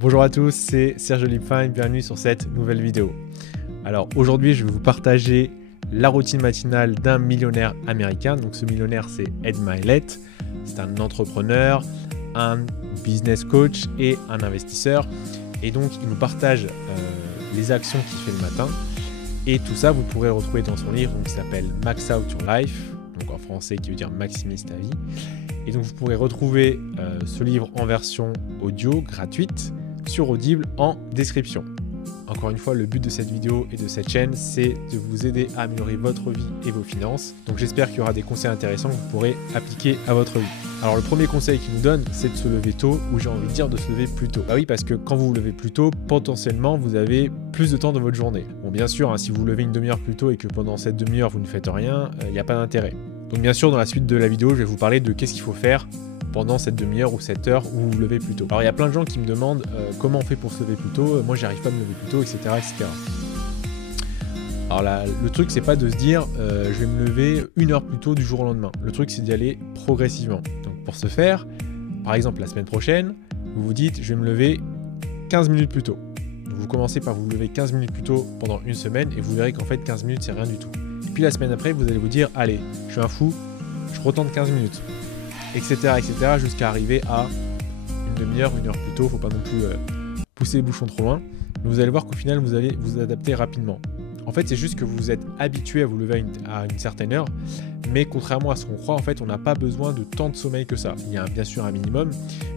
Bonjour à tous, c'est Serge Lipfine, bienvenue sur cette nouvelle vidéo. Alors aujourd'hui, je vais vous partager la routine matinale d'un millionnaire américain. Donc ce millionnaire, c'est Ed Mylett. C'est un entrepreneur, un business coach et un investisseur. Et donc, il nous partage les actions qu'il fait le matin. Et tout ça, vous pourrez retrouver dans son livre qui s'appelle Max Out Your Life, donc en français qui veut dire maximise ta vie. Et donc, vous pourrez retrouver ce livre en version audio gratuite sur Audible en description. Encore une fois, le but de cette vidéo et de cette chaîne, c'est de vous aider à améliorer votre vie et vos finances. Donc j'espère qu'il y aura des conseils intéressants que vous pourrez appliquer à votre vie. Alors le premier conseil qu'il nous donne, c'est de se lever tôt, ou j'ai envie de dire de se lever plus tôt. Bah oui, parce que quand vous vous levez plus tôt, potentiellement, vous avez plus de temps dans votre journée. Bon, bien sûr, si vous vous levez une demi-heure plus tôt et que pendant cette demi-heure, vous ne faites rien, il n'y a pas d'intérêt. Donc bien sûr, dans la suite de la vidéo, je vais vous parler de qu'est-ce qu'il faut faire pendant cette demi-heure ou cette heure où vous vous levez plus tôt. Alors il y a plein de gens qui me demandent comment on fait pour se lever plus tôt, moi j'arrive pas à me lever plus tôt, etc. etc. Alors là, le truc c'est pas de se dire je vais me lever une heure plus tôt du jour au lendemain. Le truc c'est d'y aller progressivement. Donc pour ce faire, par exemple la semaine prochaine, vous vous dites je vais me lever 15 minutes plus tôt. Donc vous commencez par vous lever 15 minutes plus tôt pendant une semaine et vous verrez qu'en fait 15 minutes c'est rien du tout. Et puis la semaine après vous allez vous dire allez, je suis un fou, je retente 15 minutes. Etc. jusqu'à arriver à une demi-heure, une heure plus tôt. Faut pas non plus pousser les bouchons trop loin. Mais vous allez voir qu'au final, vous allez vous adapter rapidement. En fait, c'est juste que vous êtes habitué à vous lever à une certaine heure. Mais contrairement à ce qu'on croit, en fait, on n'a pas besoin de tant de sommeil que ça. Il y a bien sûr un minimum.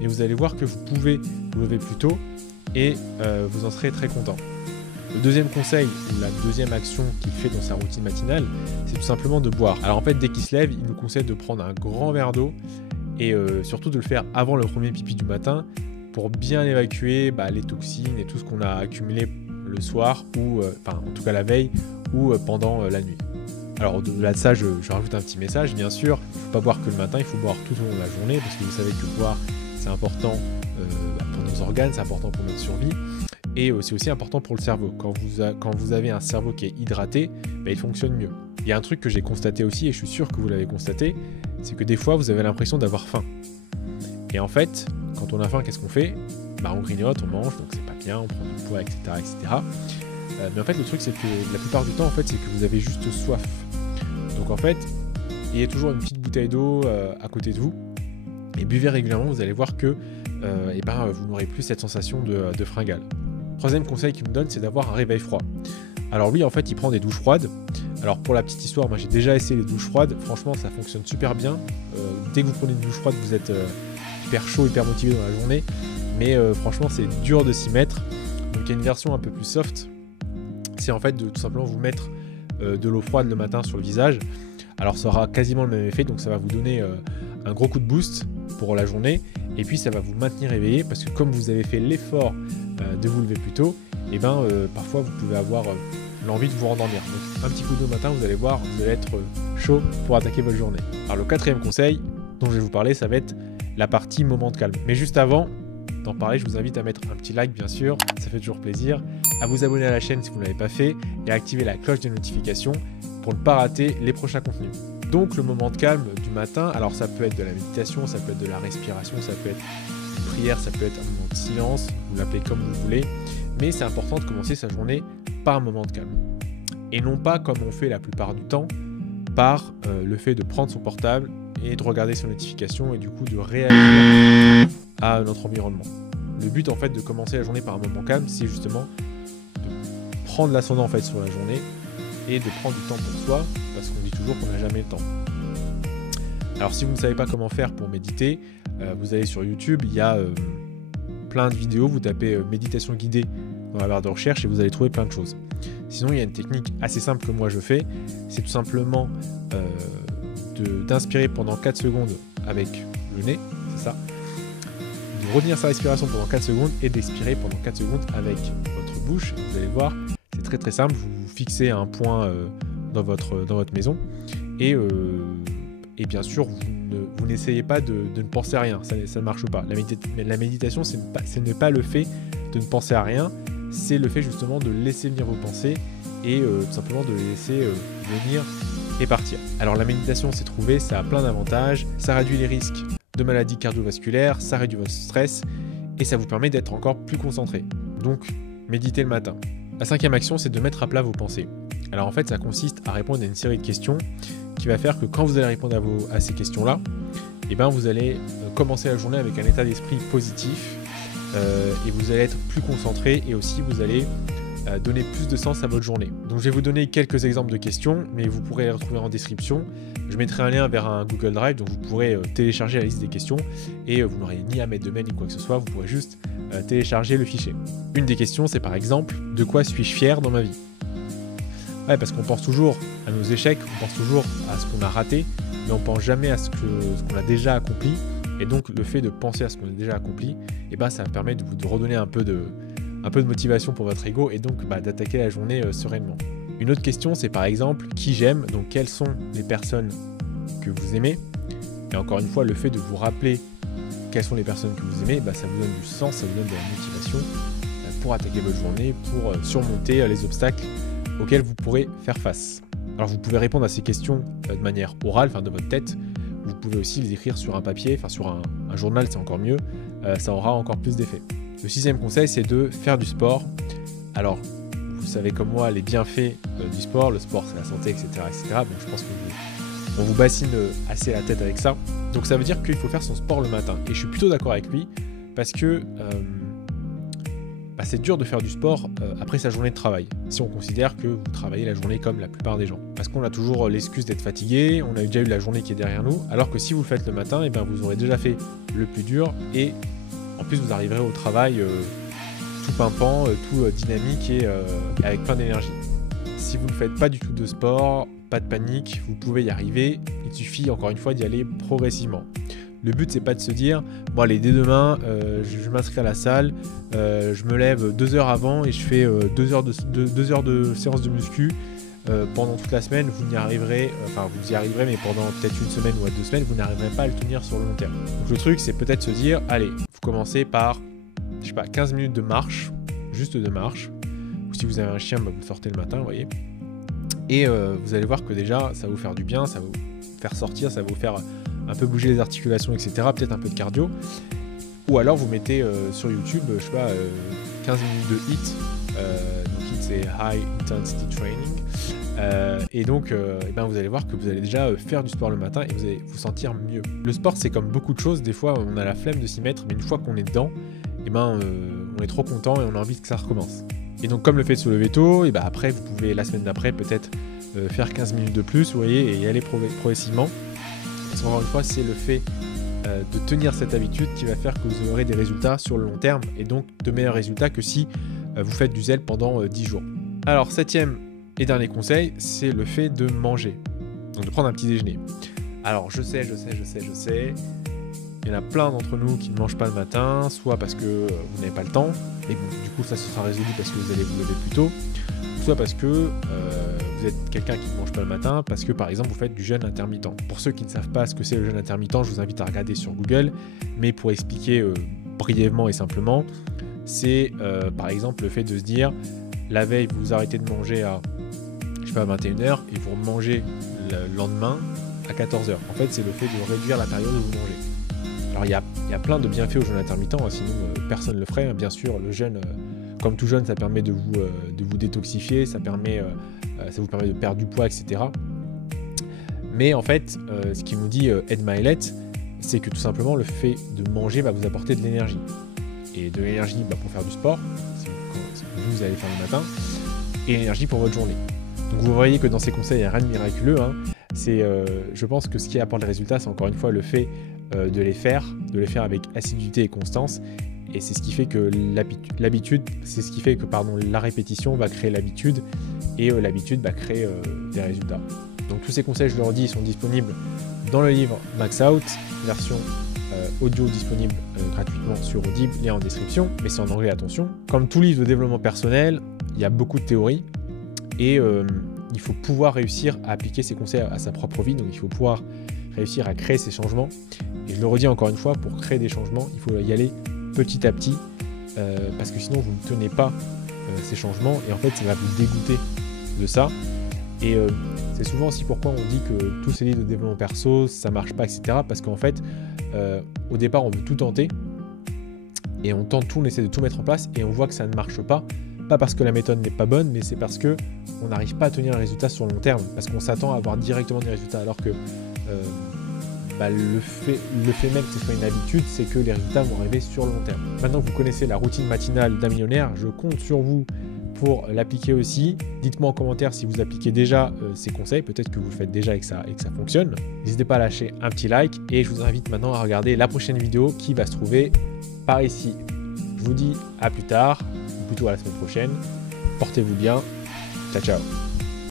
Mais vous allez voir que vous pouvez vous lever plus tôt et vous en serez très content. Le deuxième conseil, ou la deuxième action qu'il fait dans sa routine matinale, c'est tout simplement de boire. Alors en fait, dès qu'il se lève, il nous conseille de prendre un grand verre d'eau et surtout de le faire avant le premier pipi du matin pour bien évacuer les toxines et tout ce qu'on a accumulé le soir ou en tout cas la veille ou pendant la nuit. Alors au-delà de ça, je rajoute un petit message, bien sûr, il ne faut pas boire que le matin, il faut boire tout au long de la journée parce que vous savez que boire c'est important pour nos organes, c'est important pour notre survie. Et c'est aussi important pour le cerveau. Quand vous avez un cerveau qui est hydraté, il fonctionne mieux. Il y a un truc que j'ai constaté aussi, et je suis sûr que vous l'avez constaté, c'est que des fois, vous avez l'impression d'avoir faim. Et en fait, quand on a faim, qu'est-ce qu'on fait ? On grignote, on mange, donc c'est pas bien, on prend du poids, etc. Mais en fait, le truc, c'est que la plupart du temps, c'est que vous avez juste soif. Donc en fait, il y a toujours une petite bouteille d'eau à côté de vous, et buvez régulièrement, vous allez voir que vous n'aurez plus cette sensation de fringale. Troisième conseil qu'il me donne, c'est d'avoir un réveil froid. Alors lui, en fait, il prend des douches froides. Alors pour la petite histoire, moi j'ai déjà essayé les douches froides. Franchement, ça fonctionne super bien. Dès que vous prenez une douche froide, vous êtes hyper chaud, hyper motivé dans la journée. Mais franchement, c'est dur de s'y mettre. Donc il y a une version un peu plus soft. C'est en fait de tout simplement vous mettre de l'eau froide le matin sur le visage. Alors ça aura quasiment le même effet. Donc ça va vous donner un gros coup de boost pour la journée. Et puis ça va vous maintenir éveillé parce que comme vous avez fait l'effort de vous lever plus tôt, parfois vous pouvez avoir l'envie de vous rendormir. Donc un petit coup d'eau au matin, vous allez voir, vous allez être chaud pour attaquer votre journée. Alors le quatrième conseil dont je vais vous parler, ça va être la partie moment de calme. Mais juste avant d'en parler, je vous invite à mettre un petit like bien sûr, ça fait toujours plaisir, à vous abonner à la chaîne si vous ne l'avez pas fait et à activer la cloche de notification pour ne pas rater les prochains contenus. Donc le moment de calme du matin, alors ça peut être de la méditation, ça peut être de la respiration, ça peut être une prière, ça peut être un moment de silence, vous l'appelez comme vous voulez, mais c'est important de commencer sa journée par un moment de calme. Et non pas comme on fait la plupart du temps, par le fait de prendre son portable et de regarder ses notifications et du coup de réagir à notre environnement. Le but en fait de commencer la journée par un moment calme, c'est justement de prendre l'ascendant en fait sur la journée et de prendre du temps pour soi, parce qu'on dit toujours qu'on n'a jamais le temps. Alors si vous ne savez pas comment faire pour méditer, vous allez sur YouTube, il y a plein de vidéos, vous tapez méditation guidée dans la barre de recherche et vous allez trouver plein de choses. Sinon, il y a une technique assez simple que moi je fais, c'est tout simplement d'inspirer pendant 4 secondes avec le nez, c'est ça, de retenir sa respiration pendant 4 secondes et d'expirer pendant 4 secondes avec votre bouche. Vous allez voir, c'est très très simple, vous vous fixez un point dans votre maison et bien sûr, vous n'essayez pas de ne penser à rien, ça ne marche pas. La méditation, ce n'est pas le fait de ne penser à rien, c'est le fait justement de laisser venir vos pensées et tout simplement de les laisser venir et partir. Alors la méditation, c'est trouvé, ça a plein d'avantages, ça réduit les risques de maladies cardiovasculaires, ça réduit votre stress et ça vous permet d'être encore plus concentré. Donc, méditez le matin. La 5e action, c'est de mettre à plat vos pensées. Alors en fait, ça consiste à répondre à une série de questions qui va faire que quand vous allez répondre à ces questions-là, eh ben, vous allez commencer la journée avec un état d'esprit positif et vous allez être plus concentré et aussi vous allez donner plus de sens à votre journée. Donc je vais vous donner quelques exemples de questions, mais vous pourrez les retrouver en description. Je mettrai un lien vers un Google Drive, donc vous pourrez télécharger la liste des questions et vous n'aurez ni à mettre de mail ni quoi que ce soit, vous pourrez juste télécharger le fichier. Une des questions, c'est par exemple, de quoi suis-je fier dans ma vie? Ouais, parce qu'on pense toujours à nos échecs, on pense toujours à ce qu'on a raté, mais on pense jamais à ce qu'on a déjà accompli. Et donc le fait de penser à ce qu'on a déjà accompli, eh ben, ça permet de vous redonner un peu de motivation pour votre ego et donc d'attaquer la journée sereinement. Une autre question, c'est par exemple qui j'aime, donc quelles sont les personnes que vous aimez. Et encore une fois, le fait de vous rappeler quelles sont les personnes que vous aimez, ça vous donne du sens, ça vous donne de la motivation pour attaquer votre journée, pour surmonter les obstacles auxquels vous pourrez faire face. Alors vous pouvez répondre à ces questions de manière orale, de votre tête. Vous pouvez aussi les écrire sur un papier, sur un journal, c'est encore mieux. Ça aura encore plus d'effet. Le 6e conseil, c'est de faire du sport. Alors, vous savez comme moi les bienfaits du sport. Le sport, c'est la santé, etc. Donc je pense qu'on vous bassine assez la tête avec ça. Donc ça veut dire qu'il faut faire son sport le matin. Et je suis plutôt d'accord avec lui parce que c'est dur de faire du sport après sa journée de travail, si on considère que vous travaillez la journée comme la plupart des gens. Parce qu'on a toujours l'excuse d'être fatigué, on a déjà eu la journée qui est derrière nous, alors que si vous le faites le matin, vous aurez déjà fait le plus dur et en plus vous arriverez au travail tout pimpant, tout dynamique et avec plein d'énergie. Si vous ne faites pas du tout de sport, pas de panique, vous pouvez y arriver, il suffit encore une fois d'y aller progressivement. Le but, c'est pas de se dire, bon allez, dès demain, je m'inscris à la salle, je me lève 2 heures avant et je fais 2 heures de séance de muscu pendant toute la semaine. Vous y arriverez, mais pendant peut-être une semaine ou 2 semaines, vous n'arriverez pas à le tenir sur le long terme. Donc le truc, c'est peut-être se dire, allez, vous commencez par, 15 minutes de marche, juste de marche. Ou si vous avez un chien, vous sortez le matin, vous voyez. Et vous allez voir que déjà, ça va vous faire du bien, ça va vous faire sortir, ça va vous faire un peu bouger les articulations, etc. Peut-être un peu de cardio. Ou alors vous mettez sur YouTube, 15 minutes de HIIT. Donc HIIT, c'est High Intensity Training. Et donc, vous allez voir que vous allez déjà faire du sport le matin et vous allez vous sentir mieux. Le sport, c'est comme beaucoup de choses. Des fois, on a la flemme de s'y mettre, mais une fois qu'on est dedans, on est trop content et on a envie que ça recommence. Et donc, comme le fait de se lever tôt, après, vous pouvez, la semaine d'après, peut-être faire 15 minutes de plus, vous voyez, et y aller progressivement. Parce qu'encore une fois, c'est le fait de tenir cette habitude qui va faire que vous aurez des résultats sur le long terme et donc de meilleurs résultats que si vous faites du zèle pendant 10 jours. Alors, 7e et dernier conseil, c'est le fait de manger. Donc de prendre un petit déjeuner. Alors, je sais. Il y en a plein d'entre nous qui ne mangent pas le matin, soit parce que vous n'avez pas le temps, et bon, du coup ça se sera résolu parce que vous allez vous lever plus tôt, soit parce que vous êtes quelqu'un qui ne mange pas le matin, parce que par exemple vous faites du jeûne intermittent. Pour ceux qui ne savent pas ce que c'est le jeûne intermittent, je vous invite à regarder sur Google, mais pour expliquer brièvement et simplement, c'est par exemple le fait de se dire, la veille vous arrêtez de manger à 21h et vous remangez le lendemain à 14h. En fait, c'est le fait de réduire la période où vous mangez. Alors, il y a plein de bienfaits au jeûne intermittent, sinon personne ne le ferait. Bien sûr, le jeûne, comme tout jeûne, ça permet de vous détoxifier, ça vous permet de perdre du poids, etc. Mais en fait, ce qui nous dit Ed Mylett, c'est que tout simplement, le fait de manger va vous apporter de l'énergie. Et de l'énergie pour faire du sport, si vous allez faire le matin, et l'énergie pour votre journée. Donc vous voyez que dans ces conseils, il n'y a rien de miraculeux. Je pense que ce qui apporte le résultat, c'est encore une fois le fait de les faire avec assiduité et constance. Et c'est ce qui fait que la répétition va créer l'habitude et l'habitude va créer des résultats. Donc tous ces conseils, je le redis, sont disponibles dans le livre Max Out, version audio disponible gratuitement sur Audible, lien en description, mais c'est en anglais, attention. Comme tout livre de développement personnel, il y a beaucoup de théories et il faut pouvoir réussir à appliquer ces conseils à sa propre vie, donc il faut pouvoir réussir à créer ces changements. Et je le redis encore une fois, pour créer des changements, il faut y aller petit à petit, parce que sinon vous ne tenez pas ces changements et en fait ça va vous dégoûter de ça. Et c'est souvent aussi pourquoi on dit que tous ces livres de développement perso, ça marche pas, etc. Parce qu'en fait, au départ, on veut tout tenter et on tente tout, on essaie de tout mettre en place et on voit que ça ne marche pas. Pas parce que la méthode n'est pas bonne, mais c'est parce qu'on n'arrive pas à tenir un résultat sur le long terme, parce qu'on s'attend à avoir directement des résultats, alors que le fait même que ce soit une habitude, c'est que les résultats vont arriver sur le long terme. Maintenant que vous connaissez la routine matinale d'un millionnaire, je compte sur vous pour l'appliquer aussi. Dites-moi en commentaire si vous appliquez déjà ces conseils, peut-être que vous le faites déjà et que ça fonctionne. N'hésitez pas à lâcher un petit like et je vous invite maintenant à regarder la prochaine vidéo qui va se trouver par ici. Je vous dis à plus tard, ou plutôt à la semaine prochaine. Portez-vous bien. Ciao, ciao.